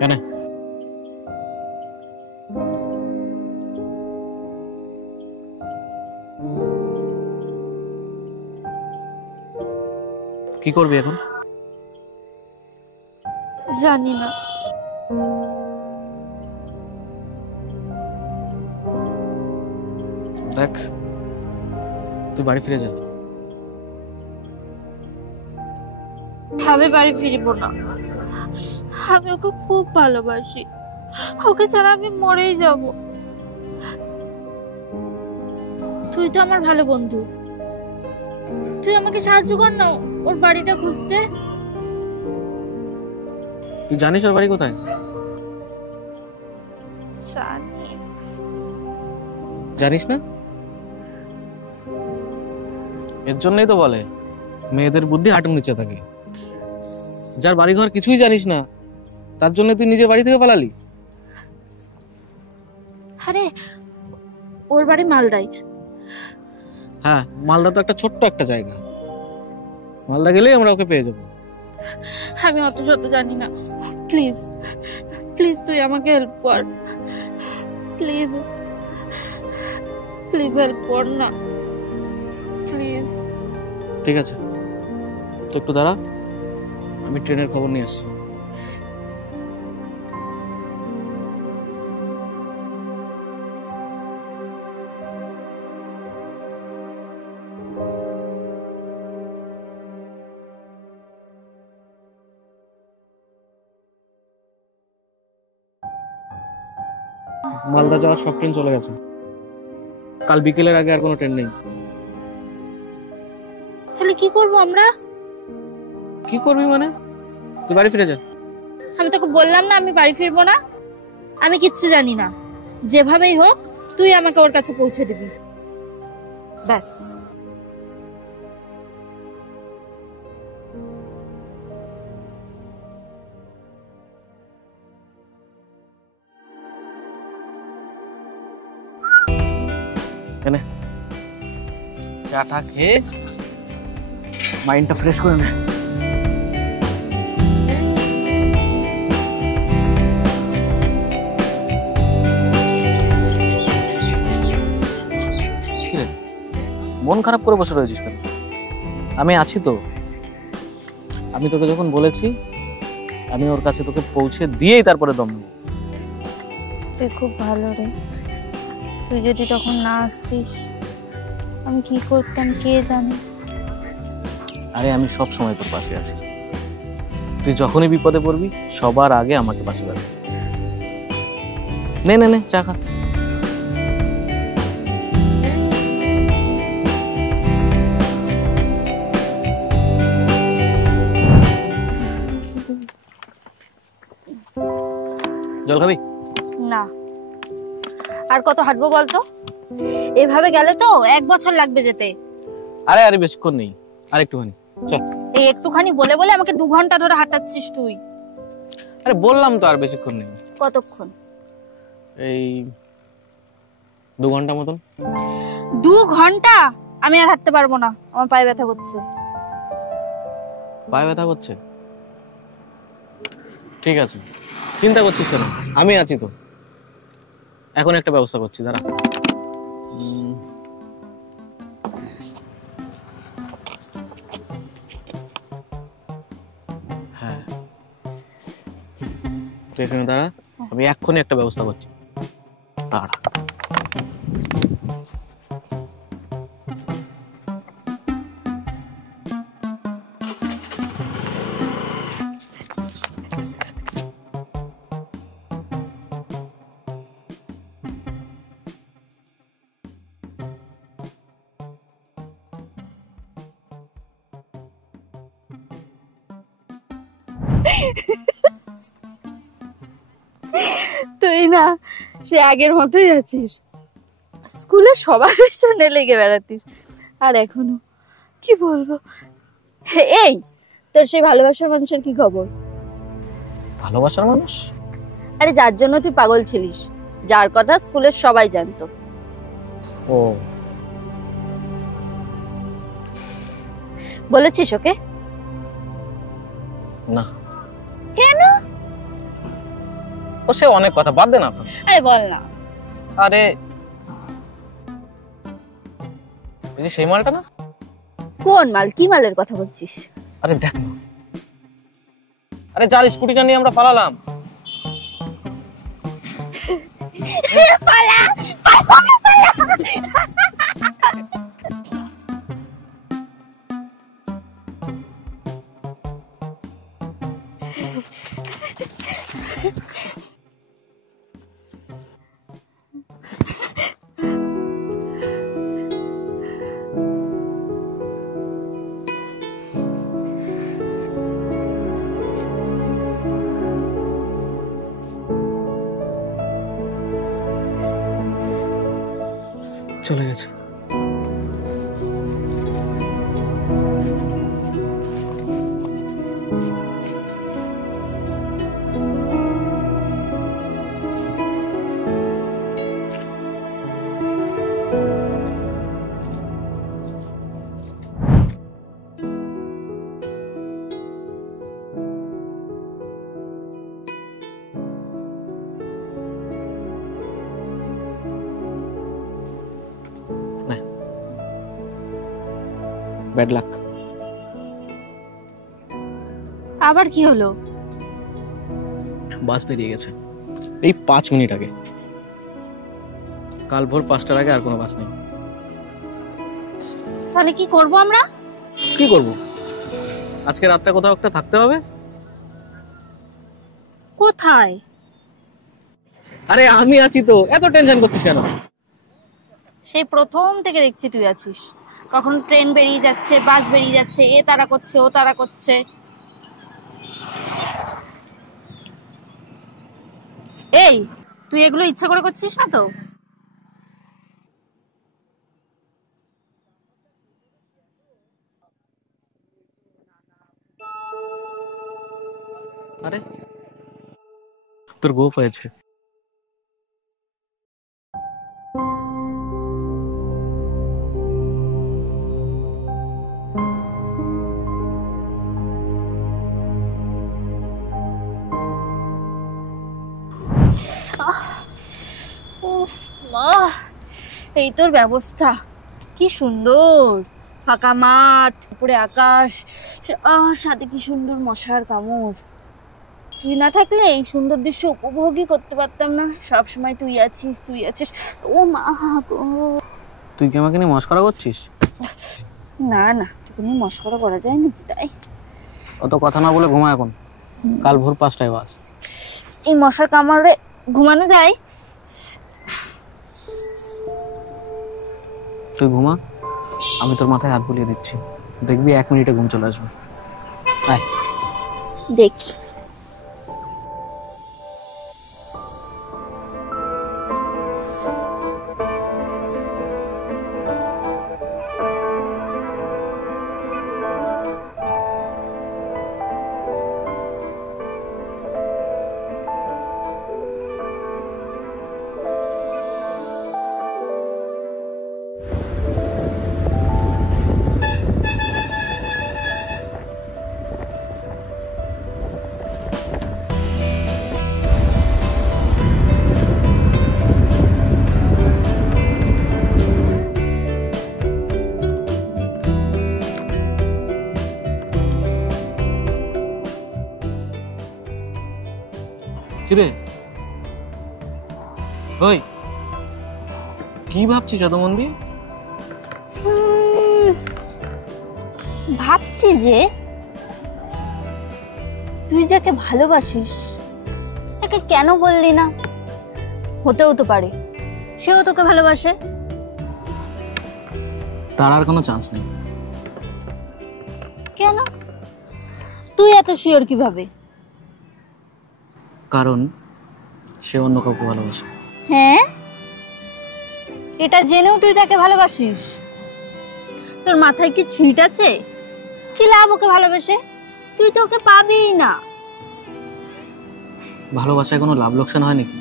কেন কি করবি এখন? জানি না। দেখ, তুই বাড়ি ফিরে যা। আমি বাড়ি ফিরবো না। আমি ওকে খুব ভালোবাসি, ওকে ছাড়া আমি মরেই যাব। তুই তো আমার ভালো বন্ধু, তুই আমাকে সাহায্য কর না ওর বাড়িটা খুঁজতে। তুই জানিস ওর বাড়ি কোথায়? জানি। জানিস না? এর জন্যই তো বলে মেয়েদের বুদ্ধি হাঁটুর নিচে থাকে। যার বাড়িঘর কিছুই জানিস না, তার জন্য তুই নিজে বাড়ি থেকে পালালি? আরে ওর বাড়ি মালদায়। হ্যাঁ, মালদা তো একটা ছোট্ট একটা জায়গা, মালদা গেলেই আমরা ওকে পেয়ে যাবো। আমি অত শত জানি না, প্লিজ প্লিজ তুই আমাকে হেল্প কর, প্লিজ প্লিজ হেল্প কর না, প্লিজ। ঠিক আছে, তো একটু দাঁড়া, আমি ট্রেনের খবর নিয়ে আসছি। মালদা যাওয়ার সব ট্রেন চলে গেছে, কাল বিকেলের আগে আর কোনো ট্রেন নেই। তাহলে কি করব আমরা? কি করবি মানে? তুই বাড়ি ফিরে যা। আমি তোকে বললাম না আমি বাড়ি ফিরবো না। আমি কিচ্ছু জানি না, যেভাবেই হোক তুই আমাকে ওর কাছে পৌঁছে দিবি, ব্যাস। কেন চাটা খেয়ে মাইন্ডটা ফ্রেশ করে নে। মন খারাপ করে বসে রয়েছিস কেন? আমি আছি তো। আমি তোকে যখন বলেছি আমি ওর কাছে তোকে পৌঁছে দিয়েই তারপরে দম নেব। তুই খুব ভালো রে, তুই যদি তখন না আসতিস আমি কি করতাম কে জানে। আরে আমি সব সময় তোর পাশে আছি, তুই যখনই বিপদে পড়বি সবার আগে আমাকে পাশে পাবি। নে নে নে, চা খা। জল খাবি? না, আর কত হাঁটবো বলতো? এভাবে গেলে তো 1 বছর লাগবে যেতে। আরে আরে বেশিক্ষণ নেই, আর একটুখানি চল। এই একটুখানি বলে বলে আমাকে 2 ঘন্টা ধরে হাঁটাচ্ছিস তুই। আরে বললাম তো আর বেশিক্ষণ নেই। কতক্ষণ? এই 2 ঘন্টা মতন। 2 ঘন্টা? আমি আর হাঁটতে পারবো না, আমার পায়ে ব্যথা করছে। পায়ে ব্যথা করছে? ঠিক আছে, চিন্তা করছিস কেন? আমি আছি তো, এখন একটা ব্যবস্থা করছি, দাঁড়া। হ্যাঁ, তুই এখানে দাঁড়া, আমি এক্ষুনি একটা ব্যবস্থা করছি, দাঁড়া। তুই না সে আগের মতোই আছিস, স্কুলে সবার পেছনে লেগে বেড়াতিস, আর এখনো কি বলবো। এই তোর সেই ভালোবাসার মানুষের কি খবর? ভালোবাসার মানুষ? আরে যার জন্য তুই পাগল ছিলিস, যার কথা স্কুলের সবাই জানতো। ও, বলেছিস ওকে? না। কেন? ও সে অনেক কথা, বাদ দে না এখন। আরে বল না। আরে এই যে সেই মালটা না। কোন মাল? কি মালের কথা বলছিস? আরে দেখ না, আরে যার স্কুটিটা নিয়ে আমরা পালালাম। পালা চলে গেছে। Bad luck. আবার কি হলো? বাস বেরিয়ে গেছে এই 5 মিনিট আগে। কাল ভোর 5টার আগে আর কোনো বাস নেই। তাহলে কি করব আমরা? কি করব? আজকে রাতটা কোথাও একটা থাকতে হবে। কোথায়? আরে আমি আছি তো, এত টেনশন করছিস কেন? সেই প্রথম থেকে দেখছি তুই আছিস। কখন ট্রেন বেরিয়ে যাচ্ছে, বাস বেরিয়ে যাচ্ছে, এ তারা করছে, ও তারা করছে। এই, তুই এগুলো ইচ্ছা করে করছিস না তো? আরে তোর গোপ হয়েছে। উফ মা, এই তোর ব্যবস্থা। কি সুন্দর ফাঁকা মাঠ, উপরে আকাশ, সাথে কি সুন্দর মশার কামড়। তুই না থাকলে এই সুন্দর দৃশ্য উপভোগই করতে পারতাম না। সব সময় তুই আছিস, তুই আছিস। ও মা গো। তুই কি আমাকে নিয়ে মস্করা করছিস? না না, তুমি মশকরা করা যায় নাকি? তাই অত কথা না বলে ঘুমা এখন। কাল ভোর 5টায় বাস। এই মশার কামড়ে ঘুমানো যায়? তুই ঘুমা, আমি তোর মাথায় হাত বুলিয়ে দিচ্ছি, দেখবি 1 মিনিটে ঘুম চলে আসবে। আয় দেখি। কিরে, ওই কি ভাবছিস এত মন দিয়ে? ভাবছি যে তুই যাকে ভালোবাসিস তাকে কেন বললি না? হতেও তো পারে সেও তোকে ভালোবাসে। তার আর কোনো চান্স নেই। কেন? তুই এত শিওর কিভাবে? কারণ সে অন্য কাউকে ভালোবাসে। হ্যাঁ, এটা জেনেও তুই তাকে ভালোবাসিস? তোর মাথায় কি ছিট আছে? কি লাভ ওকে ভালোবেসে? তুই তো ওকে পাবিই না। ভালোবাসায় কোনো লাভ লোকসান হয় নাকি?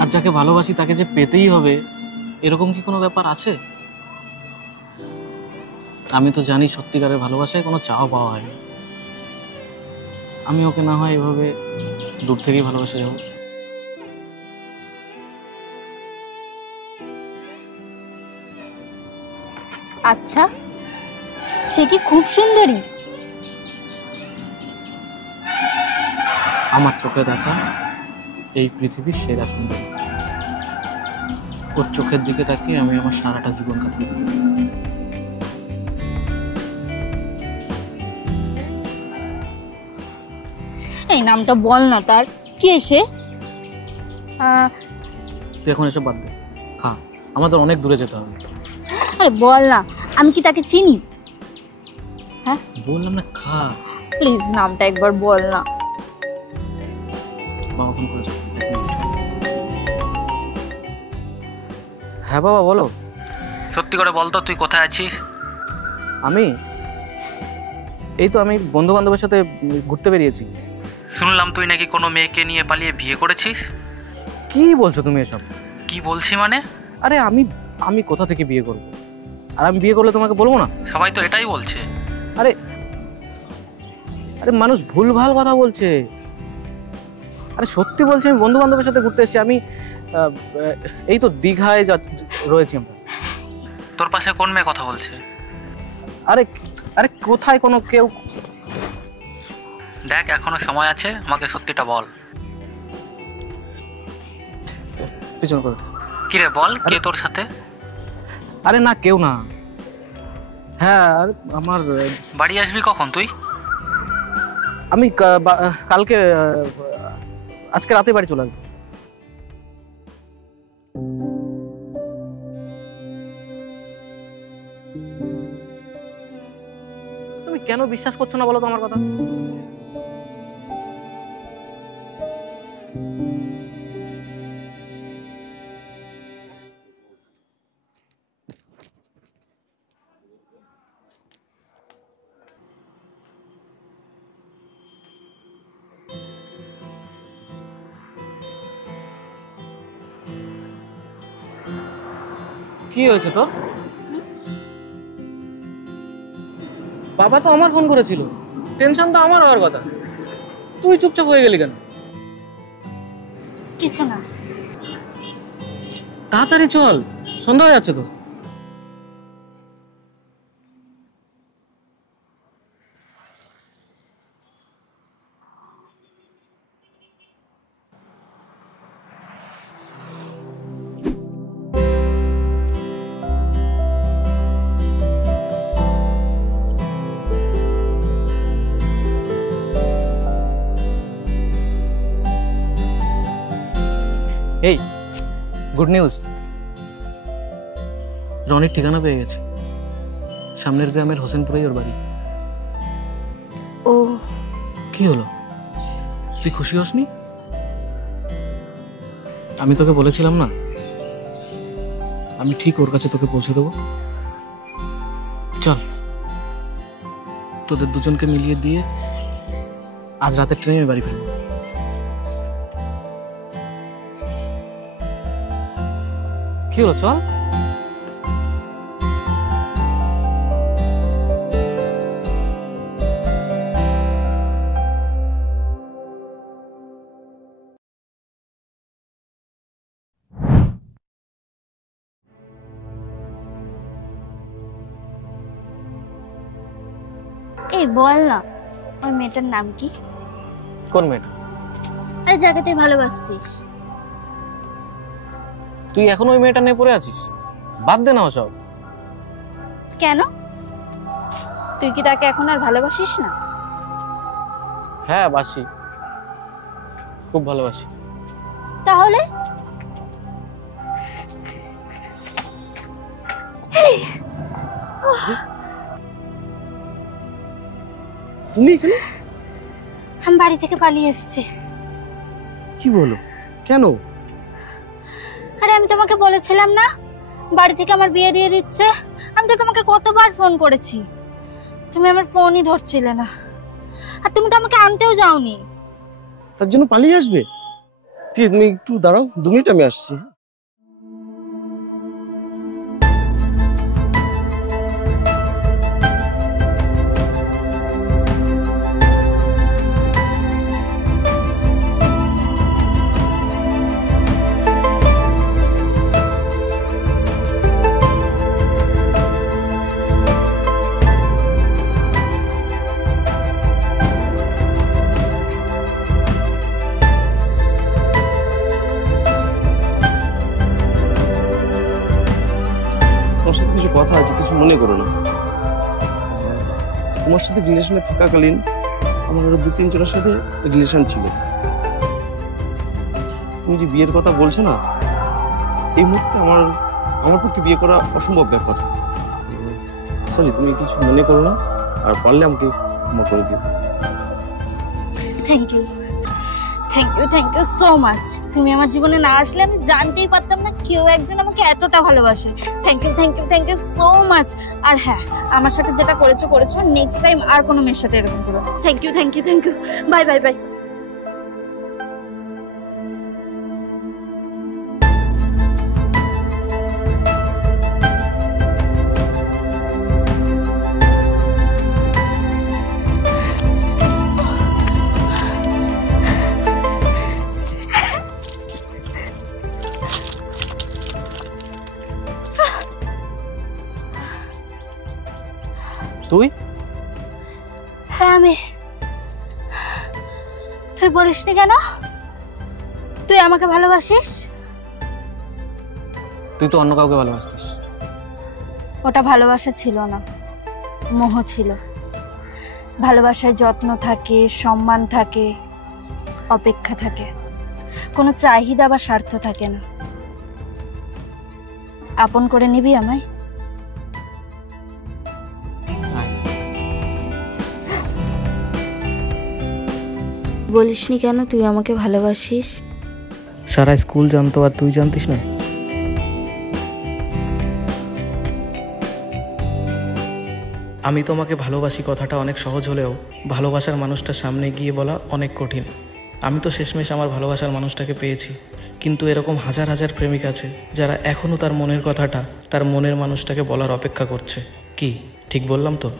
আর যাকে ভালোবাসি তাকে যে পেতেই হবে এরকম কি কোনো ব্যাপার আছে? আমি তো জানি সত্যিকারের ভালোবাসায় কোনো চাওয়া পাওয়া হয় না। আমি ওকে না হয় এভাবে দূর থেকেই ভালোবেসে যাবো। আচ্ছা, সে কি খুব সুন্দরী? আমার চোখে দেখা এই পৃথিবীর সেরা সুন্দরী। ওর চোখের দিকে তাকিয়ে আমি আমার সারাটা জীবন কাটিয়ে দেব। এই নামটা বল না, তার কি এসে? তুই এখন এসব বাদ দে, খা, আমাদের অনেক দূরে যেতে হবে। আরে বল না, আমি কি তাকে চিনি? হ্যাঁ বললাম না, খা। প্লিজ নামটা একবার বল না। বাবা ফোন করেছে। হ্যাঁ বাবা বলো। সত্যি করে বল তো, তুই কোথায় আছিস? আমি এই তো, আমি বন্ধু বান্ধবের সাথে ঘুরতে বেরিয়েছি। শুনলাম তুই নাকি কোনো মেয়েকে নিয়ে পালিয়ে বিয়ে করেছিস। কি বলছো তুমি এসব? কি বলছি মানে? আরে আমি আমি কোথা থেকে বিয়ে করব? আর আমি বিয়ে করলে তোমাকে বলবো না? সবাই তো এটাই বলছে। আরে আরে মানুষ ভুলভাল কথা বলছে। আরে সত্যি বলছি, আমি বন্ধু বান্ধবের সাথে ঘুরতে এসেছি। আমি এই তো দীঘায় রয়েছি আমরা। তোর পাশে কোন মেয়ে কথা বলছে? আরে আরে কোথায় কোনো কেউ? দেখ এখনো সময় আছে, আমাকে সত্যিটা বল। পিছন করে। কি রে বল, কে তোর সাথে? আরে না, কেউ না। হ্যাঁ আমার বাড়ি আসবি কখন তুই? আমি কালকে, আজকে রাতে বাড়ি চলে আসবো। তুমি কেন বিশ্বাস করছো না বলো তো আমার কথা? কি হয়েছে তোর? বাবা তো আমার ফোন করেছিল, টেনশন তো আমার হওয়ার কথা। তুই চুপচাপ হয়ে গেলি কেন? কিছু না। তাড়াতাড়ি চল, সন্ধ্যা হয়ে যাচ্ছে তো। এই গুড নিউজ, রনির ঠিকানা পেয়ে গেছে। সামনের গ্রামের হোসেনপুরেই ওর বাড়ি। ও কি হলো, তুই খুশি হসনি? আমি তোকে বলেছিলাম না, আমি ঠিক ওর কাছে তোকে পৌঁছে দেবো। চল, তোদের দুজনকে মিলিয়ে দিয়ে আজ রাতের ট্রেনে বাড়ি ফিরবো। কি হলো, চল। এই বল না, ওই মেয়েটার নাম কি? কোন মেয়েটা? আরে যাকে তুই ভালোবাসতিস। তুই এখন ওই মেয়েটা নিয়ে পড়ে আছিস? বাদ দে না ওসব। কেন, তুই কি তাকে এখন আর ভালোবাসিস না? হ্যাঁ বাসি, খুব ভালোবাসি। তাহলে তুমি এখানে? আমি বাড়ি থেকে পালিয়ে এসেছি। কি বলো, কেন? আরে আমি তোমাকে বলেছিলাম না বাড়ি থেকে আমার বিয়ে দিয়ে দিচ্ছে। আমি তো তোমাকে কতবার ফোন করেছি, তুমি আমার ফোনই ধরছিলে না। আর তুমি তো আমাকে আনতেও যাওনি। তার জন্য পালিয়ে আসবে? ঠিক, তুমি একটু দাঁড়াও, 2 মিনিট আমি আসছি। কিছু মনে করো না। তোমার সাথে রিলেশনে থাকাকালীন আমার আরো 2-3 জনের সাথে রিলেশন ছিল। তুমি যে বিয়ের কথা বলছো না, এই মুহূর্তে আমার পক্ষে বিয়ে করা অসম্ভব ব্যাপার। সরি, তুমি কিছু মনে করো না, আর পারলে আমাকে ক্ষমা করে দিও। Thank you so much. তুমি আমার জীবনে না আসলে আমি জানতেই পারতাম না কেউ একজন আমাকে এতটা ভালোবাসে। Thank you so much. আর হ্যাঁ, আমার সাথে যেটা করেছো নেক্সট টাইম আর কোনো মেয়ের সাথে এরকম করো। Thank you bye bye bye. তুই? হ্যাঁ আমি। তুই বলিসনি কেন তুই আমাকে ভালোবাসিস? তুই তো অন্য কাউকে ভালোবাসতিস। ওটা ভালোবাসা ছিল না, মোহ ছিল। ভালোবাসায় যত্ন থাকে, সম্মান থাকে, অপেক্ষা থাকে, কোনো চাহিদা বা স্বার্থ থাকে না। আপন করে নিবি আমায়? বলিসনি কেন তুই আমাকে ভালোবাসিস? সারা স্কুল জানতো আর তুই জানতিস না? আমি তোমাকে ভালোবাসি কথাটা অনেক সহজ হলেও ভালোবাসার মানুষটার সামনে গিয়ে বলা অনেক কঠিন। আমি তো শেষমেশ আমার ভালোবাসার মানুষটাকে পেয়েছি, কিন্তু এরকম হাজার হাজার প্রেমিক আছে যারা এখনও তার মনের কথাটা তার মনের মানুষটাকে বলার অপেক্ষা করছে। কি ঠিক বললাম তো?